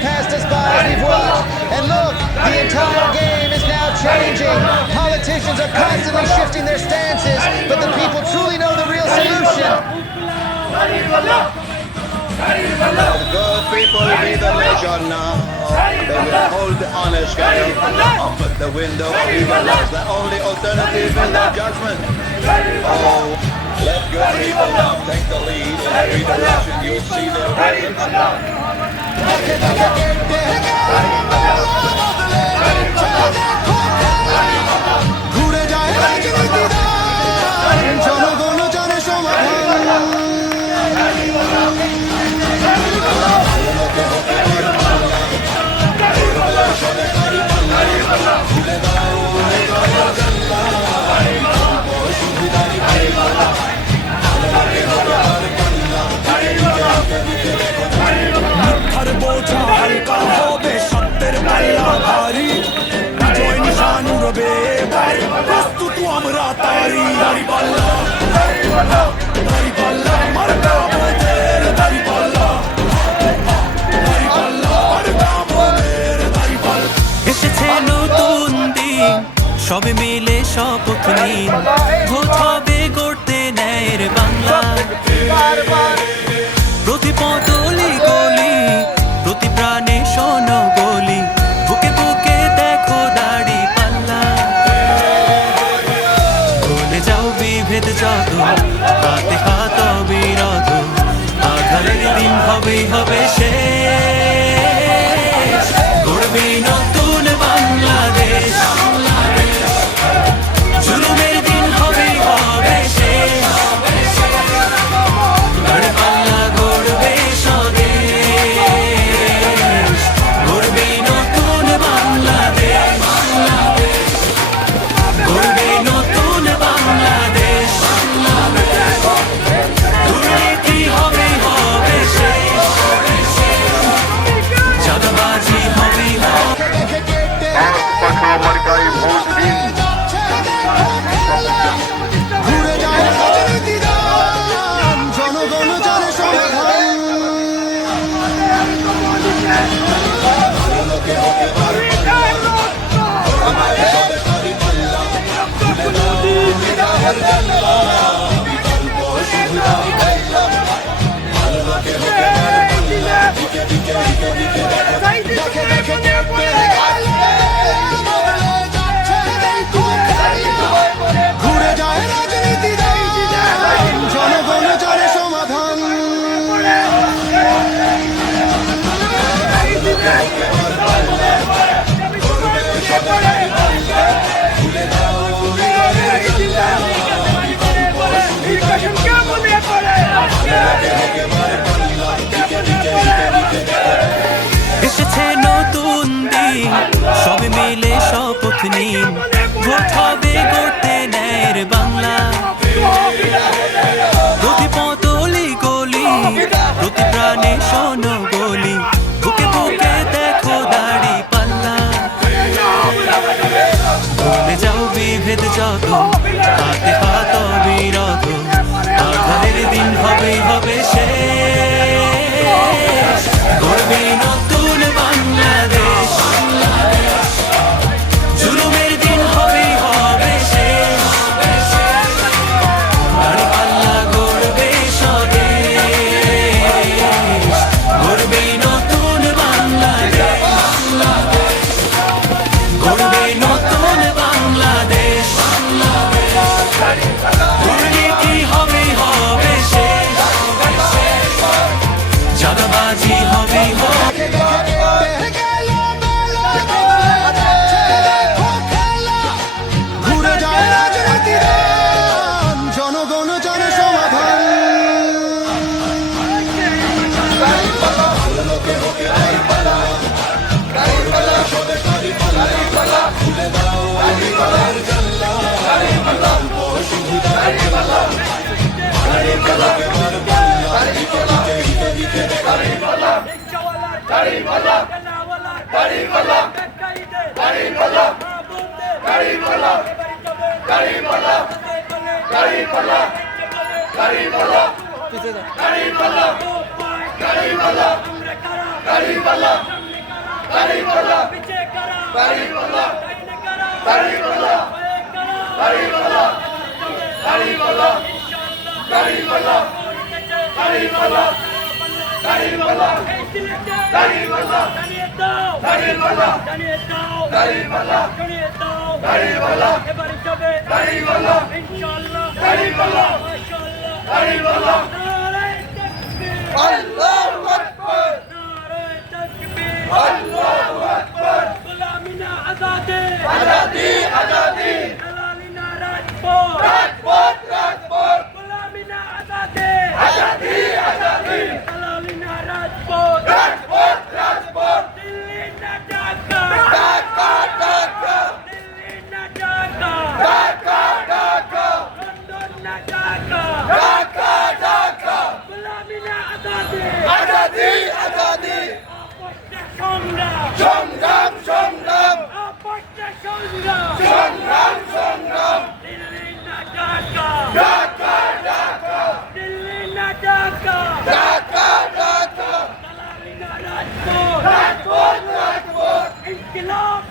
passed us by as we've watched. And look, the entire game is now changing. Politicians are constantly shifting their stances, but the people truly know the real solution. The good people be the measure now. They will hold the honest scale up at the window of evil. That's the only alternative in their judgment. Oh, let good people now take the lead in every direction. You'll see their presence. ঘুরে যায় রাজনীতির জনগণ জানে সমাধান মিথ্যার বোঝা হালকা হবে সত্যের পাল্লা ভারী বিজয় নিশান উড়বে এবার প্রস্তুত আমরা তারি দাঁড়িপাল্লা দাঁড়িপাল্লা মার্কা আমাদের দাঁড়িপাল্লা দাঁড়িপাল্লা মার্কা আমাদের দাঁড়িপাল্লা এসেছে নতুন দিন সবে মিলে শপথ নিন ভোট হবে গড়তে ন্যায়ের বাংলা প্রতি পদলি গলি প্রতি প্রাণে শোনো বলি বুকে বুকে দেখো দাড়ি পাল্লা ভুলে যাও বিভেদ যত হাতে হাত বিরত আধারের দিন হবেই হবে শেষ গড়বে নতুন বাংলাদেশ জুলুমের দিন হবেই হবে শেষ দাঁড়িপাল্লা গড়বে স্বদেশ গড়বে নতুন বাংলাদেশ গড়বে নতুন বাংলাদেশ দুর্নীতি হবেই হবে শেষ চাঁদাবাজি হবেই হবে ঘুরে যায় রাজনীতির জনগণ জানে সমাধান ঘুরে যায় রাজনীতির জনগণ জানে সমাধান এসেছে নতুন দিন সবে মিলে শপথ নিন ভোট হবে গড়তে ন্যায়ের বাংলা প্রতি পদলি গলি প্রতি প্রাণে শোনো বলি বুকে বুকে দেখো দাড়ি পাল্লা ভুলে যাও বিভেদ যত হাতে হাত বিরত আধারের দিন হবেই হবে শেষ গড়বে নতুন বাংলাদেশ জুলুমের দিন হবেই হবে শেষ দাঁড়িপাল্লা গড়বে স্বদেশ গড়বে নতুন বাংলাদেশ গড়বে নতুন বাংলাদেশ দুর্নীতি হবেই হবে শেষ চাঁদাবাজি হবেই হবে ঘুরে যায় রাজনীতির জনগণ জানে সমাধান গাড়ি পিছে কারা ডাইনে কারা হয়ে কারা ইনশাআল্লাহ এই সিলেটে জানিয়ে দাও এবারে যাবে ইনশাআল্লাহ মাশাআল্লাহ নারে তাকবীর আল্লাহু আকবার নারে তাকবীর আল্লাহু আকবার গোলামিনা আজাদি দালালিনা রাজপথ গোলামিনা আজাদি দালালিনা রাজপথ দিল্লি না ঢাকা দিল্লি না ঢাকা লন্ডন না ঢাকা গোলামিনা আজাদি আপসটা সংগ্রাম আপসটা সংগ্রাম দিল্লি না ঢাকা দিল্লি না ঢাকা দালালিনা রাজপথ ইনকিলাব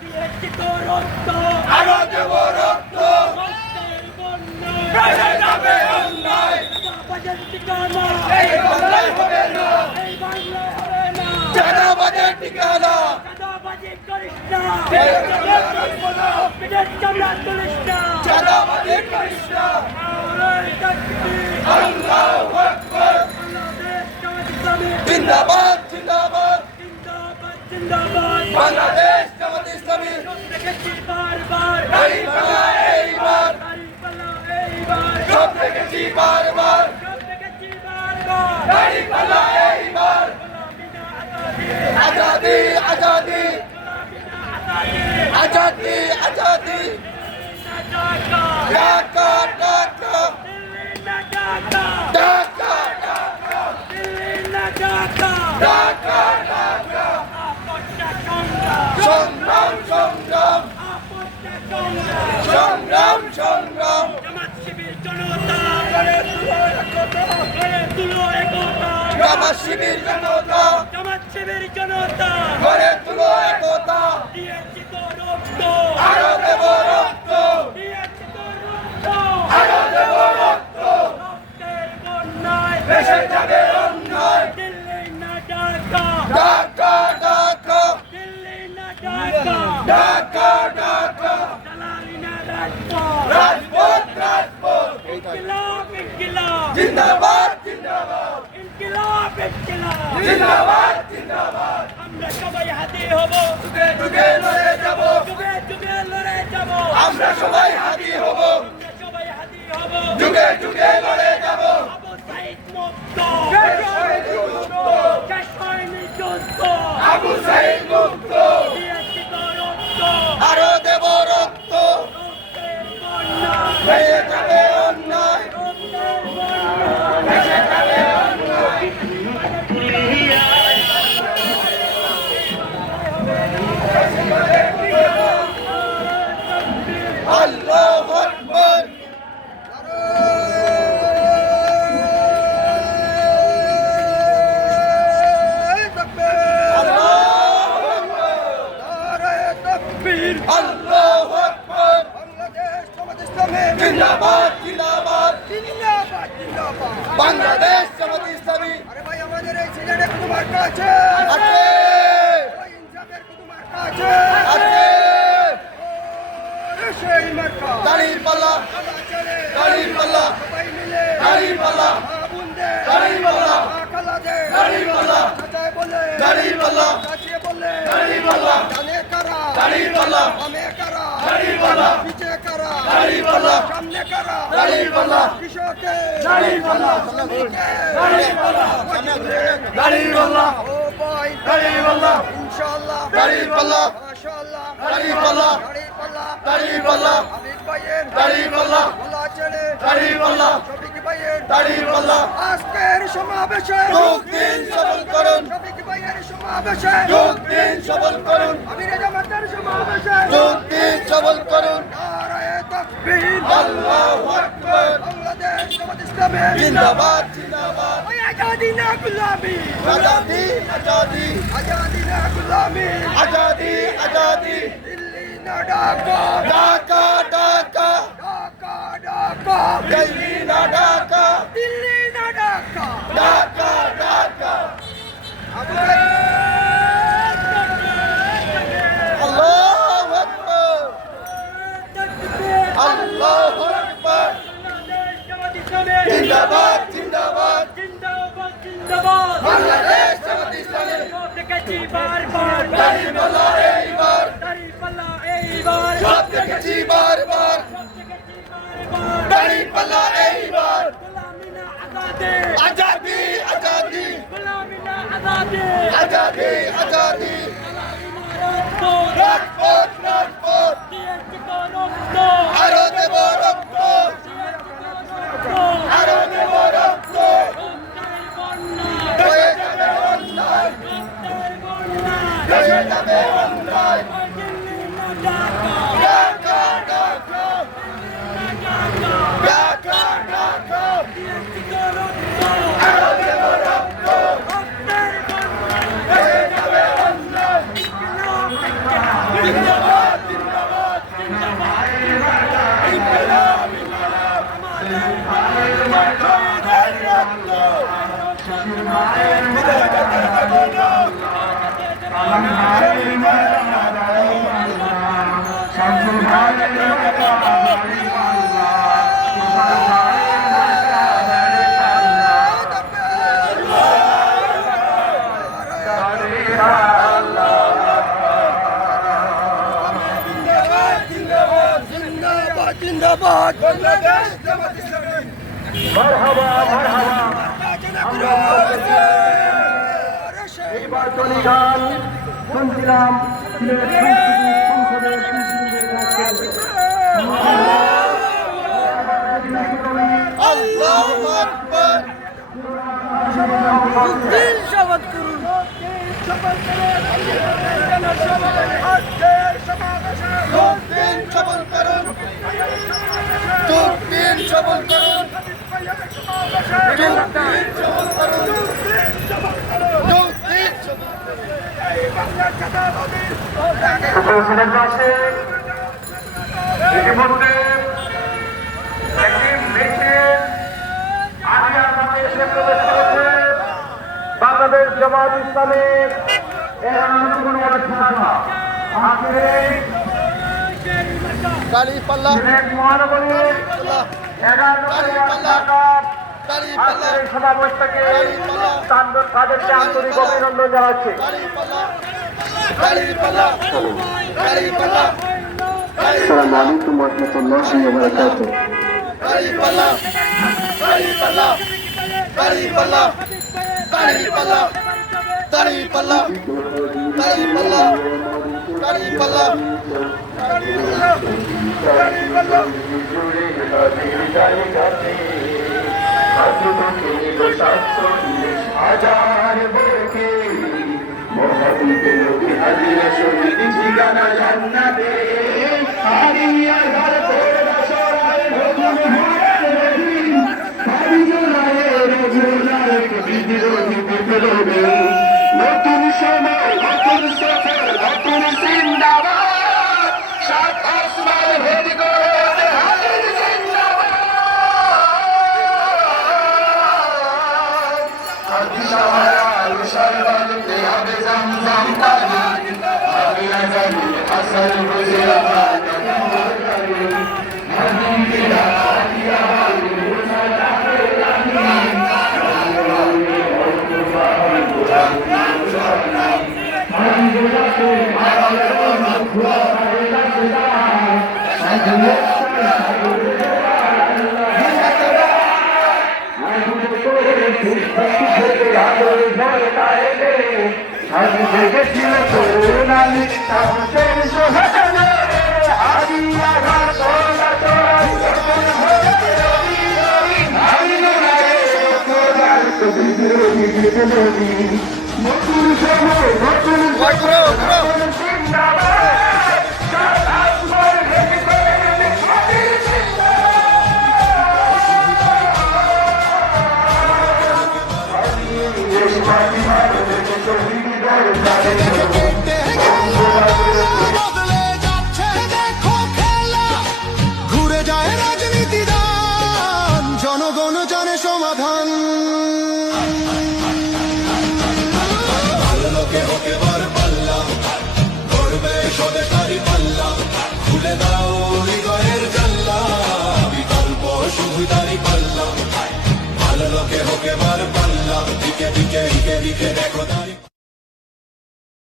দিয়েছি তো রক্ত আরো দেব রক্ত রক্তের বন্যায় যাবে অন্যায় চাঁদাবাজের ঠিকানা এই বাংলায় হবে না চাঁদাবাজের ঠিকানা চাঁদাবাজি করিস না বিদেশ চামড়া তুলিস না চাঁদাবাজি করিস না নারে তাকবীর আল্লাহু আকবার বাংলাদেশ জামাত ইসলামী জিন্দাবাদ বাংলাদেশ জামাত ইসলামী দেখেছি বারবার এইবার সব দেখেছি বারবার আজাদি ঢাকা সংগ্রাম জামাত শিবির জনতা গড়ে তুলো একতা জামাত শিবির জনতা গড়ে তুলো একতা দিয়েছি তো রক্ত আরো দেব রক্ত রক্তের বন্যায় ভেসে যাবে অন্যায় দিল্লি না ঢাকা দিল্লি না ঢাকা দালালিনা রাজপথ ইনকিলাব জিন্দাবাদ আমরা সবাই হাতি হব যুগে লড়ে যাব আমরা সবাই হাতি হব যুগে লড়ে যাব আবু সাইদ মুক্ত শেষ হয়নি যুদ্ধ আবু সাইদ মুক্ত দিয়েছি তো রক্ত আরো দেব রক্ত রক্তের বন্যা ভেসে যাবে অন্যায় আল্লাহু আকবার আল্লাহু আকবার বাংলাদেশ জামাত ইসলামী জিন্দাবাদ বাংলাদেশ জামাত ইসলামী আরে ভাই আমাদের এই সিলেটে কত মার্কা আছে ওই ইনসাফের কত মার্কা আছে সেই মার্কা দাড়ির পাল্লা সবাই মিলে দাড়ির পাল্লা বুনদে দাড়ির পাল্লা কালাদে দাড়ির পাল্লা চাচায় বলে দাড়ির পাল্লা চাচিয়ে বলে দাড়ির পাল্লা জানে কারা দাড়ির পাল্লা আমি কারা দাড়ির পাল্লা পিছে কারা দাড়ির পাল্লা সামনে কারা দাড়ির পাল্লা কৃষকে দাড়ির পাল্লা দাড়ির পাল্লা দাড়ির পাল্লা ও ভাই দাড়ির পাল্লা ইনশাআল্লাহ দাড়ির পাল্লা মাশাআল্লাহ দাড়ির পাল্লা দাড়ির পাল্লা হাবিব ভাইয়ের দাড়ির পাল্লা গলা ছেড়ে দাড়ির পাল্লা শফিক ভাইয়ের দাড়ির পাল্লা আজকের সমাবেশে যোগ দিন সফল করুন শফিক ভাইয়ের সমাবেশে যোগ দিন সফল করুন আমির জামাতের সমাবেশে যোগ দিন সফল করুন নারায়ে তাকবীর আল্লাহু আকবার বাংলাদেশ জামাত ইসলামী জিন্দাবাদ জিন্দাবাদ ওই আজাদি না গুলামি আজাদি আজাদি আজাদি না গুলামি আজাদি আজাদি দিল্লি না ঢাকা ঢাকা ঢাকা ঢাকা ঢাকা দিল্লি না ঢাকা দিল্লি না ঢাকা ঢাকা ঢাকা আল্লাহু আকবার আল্লাহু আকবার জিন্দাবাদ জিন্দাবাদ বাংলাদেশ জামাত ইসলামী দাঁড়িপাল্লা এইবার সব দেখেছি বারবার দাঁড়িপাল্লা এইবার আজাদি আজাদি আজাদি আজাদি রাজপথ রাজপথ আরো দেব রক্ত আরো দেব রক্ত হয়ে যাবে অন্যায় হয়ে যাবে অন্যায় ঢাকা ঢাকা ঢাকা ঢাকা আরো দেব রক্ত হয়ে যাবে অন্যায় জিন্দাবাদ জিন্দাবাদ ইনকিলাব ইনকিলাব শহীদের রক্ত বিদায় করতে দেব না জিন্দাবাদ জিন্দাবাদ বাংলাদেশ জামাত ইসলামী নির্বাচনী গান শুনছিলাম সংসদের আল্লাহু আকবার শপথ করুন যোগদিন সবল করুন যোগদিন সবল করুন যোগদিন সবল করুন যোগদিন সবল ইতিমধ্যে একটি মিছিল আরিয়া নামে এসে প্রবেশ করেছে বাংলাদেশ জামাত ইসলামের দাঁড়িপাল্লা মহানগরীর 11 সমাবেশ থেকে তাদেরকে আন্তরিক অভিনন্দন জানাচ্ছি। দাঁড়িপাল্লা দাঁড়িপাল্লা السلام عليكم ورحمة الله وبركاته. দাঁড়িপাল্লা দাঁড়িপাল্লা দাঁড়িপাল্লা দাঁড়িপাল্লা দাঁড়িপাল্লা দাঁড়িপাল্লা দাঁড়িপাল্লা নতুন সময় নতুন সফর নতুন জিন্দাবাদ সাত আসমান ভেদ করে হাজির জিন্দাবাদ আদি সহায় সর্বদে হবে জমজম পানি আমি আজাদি হাসান বুঝে জীবনে সমাধান। লোকে হোকে বার পাল্লা করবে সদেশারি পাল্লা খুলে দাও হৃদয়ের জানলা বিকল্প শুধু দাঁড়ি পাল্লা ভালো লোকে হোকে বার পাল্লা দিকে দিকে দিকে দিকে দেখো